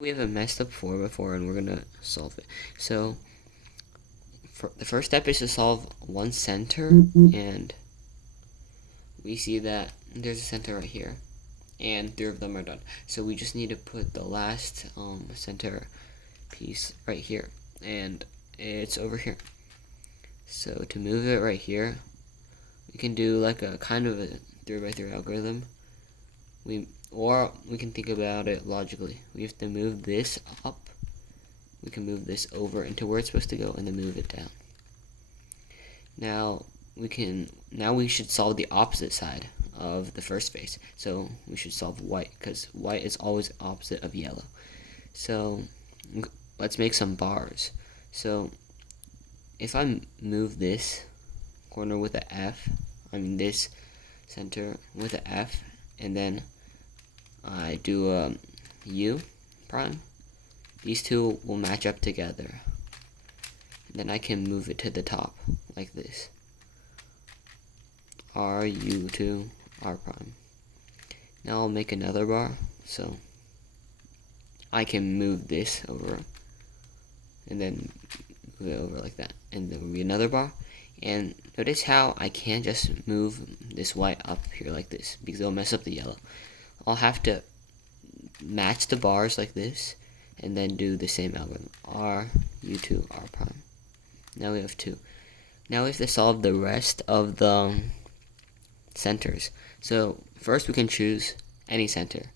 We have a messed up 4 before and we're gonna solve it. So the first step is to solve one center, and we see that there's a center right here and 3 of them are done. So we just need to put the last center piece right here, and it's over here. So to move it right here, we can do like a kind of a 3x3 algorithm. Or we can think about it logically. We have to move this up. We can move this over into where it's supposed to go and then move it down. Now we should solve the opposite side of the first face. So we should solve white, because white is always opposite of yellow. So let's make some bars. So if I move this corner with a F, this center with a F, and then I do a U prime, these two will match up together. And then I can move it to the top like this. R, U to R prime. Now I'll make another bar, so I can move this over and then move it over like that, and there will be another bar. And notice how I can't just move this white up here like this, because it'll mess up the yellow. I'll have to match the bars like this and then do the same algorithm. R, U to R prime. Now we have 2. Now we have to solve the rest of the centers. So first we can choose any center.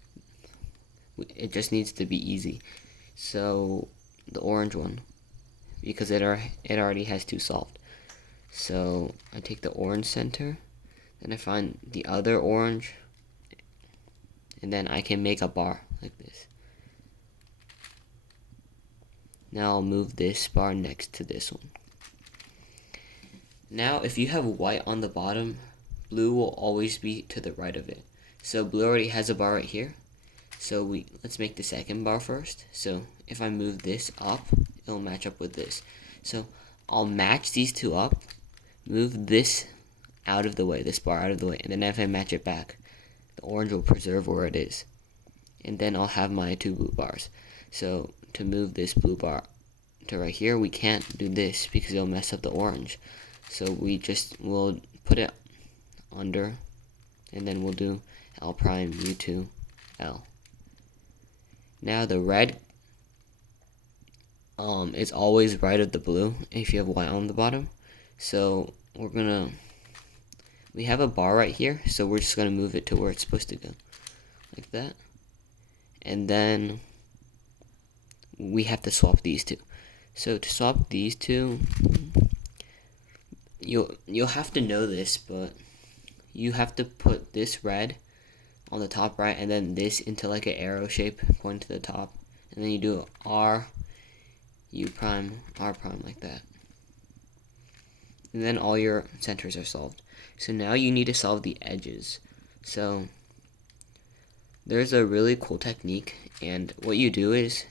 It just needs to be easy. So the orange one, because it already has 2 solved. So I take the orange center, then I find the other orange, and then I can make a bar like this. Now I'll move this bar next to this one. Now if you have white on the bottom, blue will always be to the right of it. So blue already has a bar right here. So let's make the second bar first. So if I move this up, it'll match up with this. So I'll match these 2 up, move this out of the way, this bar out of the way, and then if I match it back, the orange will preserve where it is. And then I'll have my 2 blue bars. So to move this blue bar to right here, we can't do this because it'll mess up the orange. So we'll put it under, and then we'll do L prime U2 L. Now the red is always right of the blue if you have white on the bottom. So we have a bar right here, so we're just gonna move it to where it's supposed to go, like that. And then we have to swap these 2. So to swap these 2, you'll have to know this, but you have to put this red on the top right, and then this into like an arrow shape pointing to the top, and then you do R, U prime, R prime like that. And then all your centers are solved. So now you need to solve the edges. So there's a really cool technique, and what you do is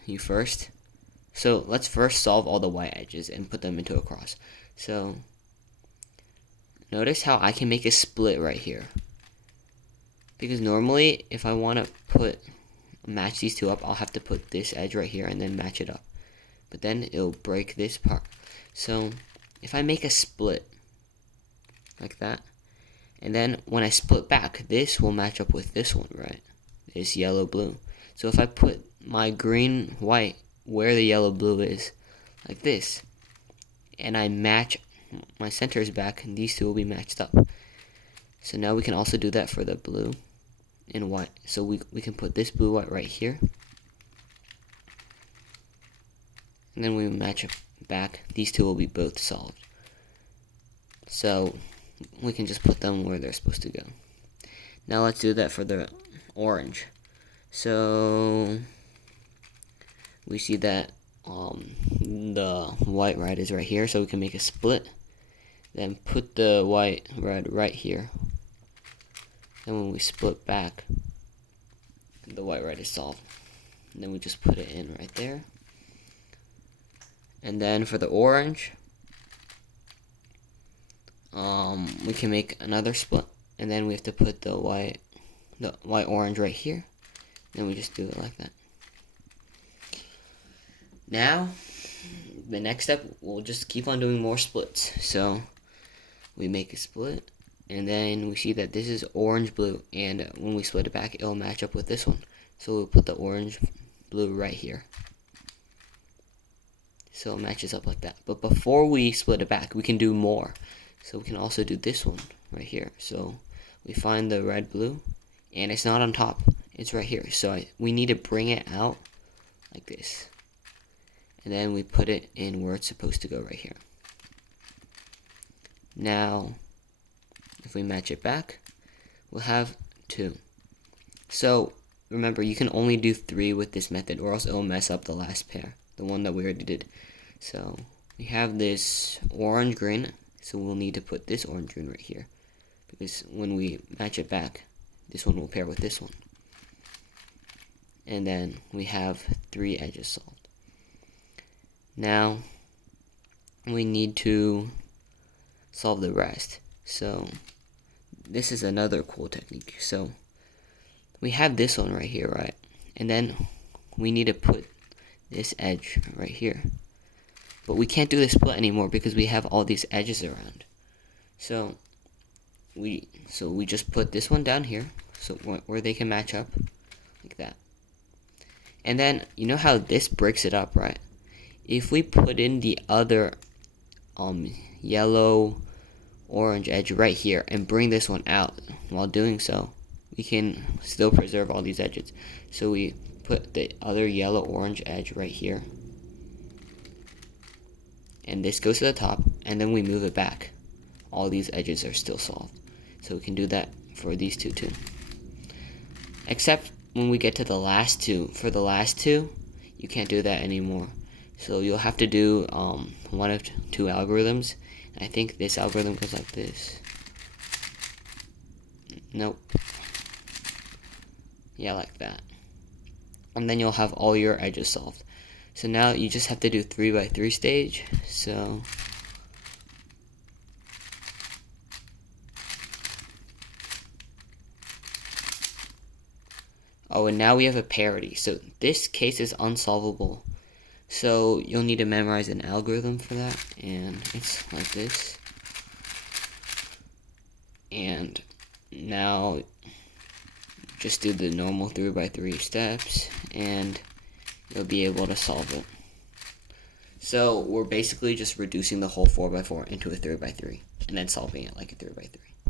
let's first solve all the white edges and put them into a cross. So notice how I can make a split right here, because normally if I want to match these 2 up, I'll have to put this edge right here and then match it up, but then it'll break this part. So if I make a split like that, and then when I split back, this will match up with this one, right? This yellow blue. So if I put my green white where the yellow blue is, like this, and I match my centers back, and these 2 will be matched up. So now we can also do that for the blue and white. So we can put this blue white right here, and then we match it back. These 2 will be both solved. So we can just put them where they're supposed to go. Now let's do that for the orange. So we see that the white red is right here, so we can make a split, then put the white red right here, and when we split back, the white red is solved, and then we just put it in right there. And then for the orange, we can make another split, and then we have to put the white orange right here, then we just do it like that. Now, the next step, we'll just keep on doing more splits. So, we make a split, and then we see that this is orange blue, and when we split it back, it'll match up with this one. So we'll put the orange blue right here. So it matches up like that. But before we split it back, we can do more. So we can also do this one right here. So we find the red blue, and it's not on top, it's right here. So we need to bring it out like this, and then we put it in where it's supposed to go, right here. Now if we match it back, we'll have 2. So remember, you can only do 3 with this method, or else it'll mess up the last pair, the one that we already did. So we have this orange green, so we'll need to put this orange green right here, because when we match it back, this one will pair with this one. And then we have 3 edges solved. Now we need to solve the rest. So this is another cool technique. So we have this one right here, right? And then we need to put this edge right here. But we can't do the split anymore because we have all these edges around. So we just put this one down here, so where they can match up, like that. And then, you know how this breaks it up, right? If we put in the other yellow orange edge right here and bring this one out, while doing so, we can still preserve all these edges. So we put the other yellow orange edge right here, and this goes to the top, and then we move it back. All these edges are still solved. So we can do that for these two too. Except when we get to the last two. For the last two, you can't do that anymore. So you'll have to do one of 2 algorithms. I think this algorithm goes like this. Nope. Yeah, like that. And then you'll have all your edges solved. So now you just have to do 3x3 stage. So oh, and now we have a parity. So this case is unsolvable. So you'll need to memorize an algorithm for that, and it's like this. And now just do the normal 3x3 steps, and you'll be able to solve it. So we're basically just reducing the whole 4x4 into a 3x3, and then solving it like a 3x3.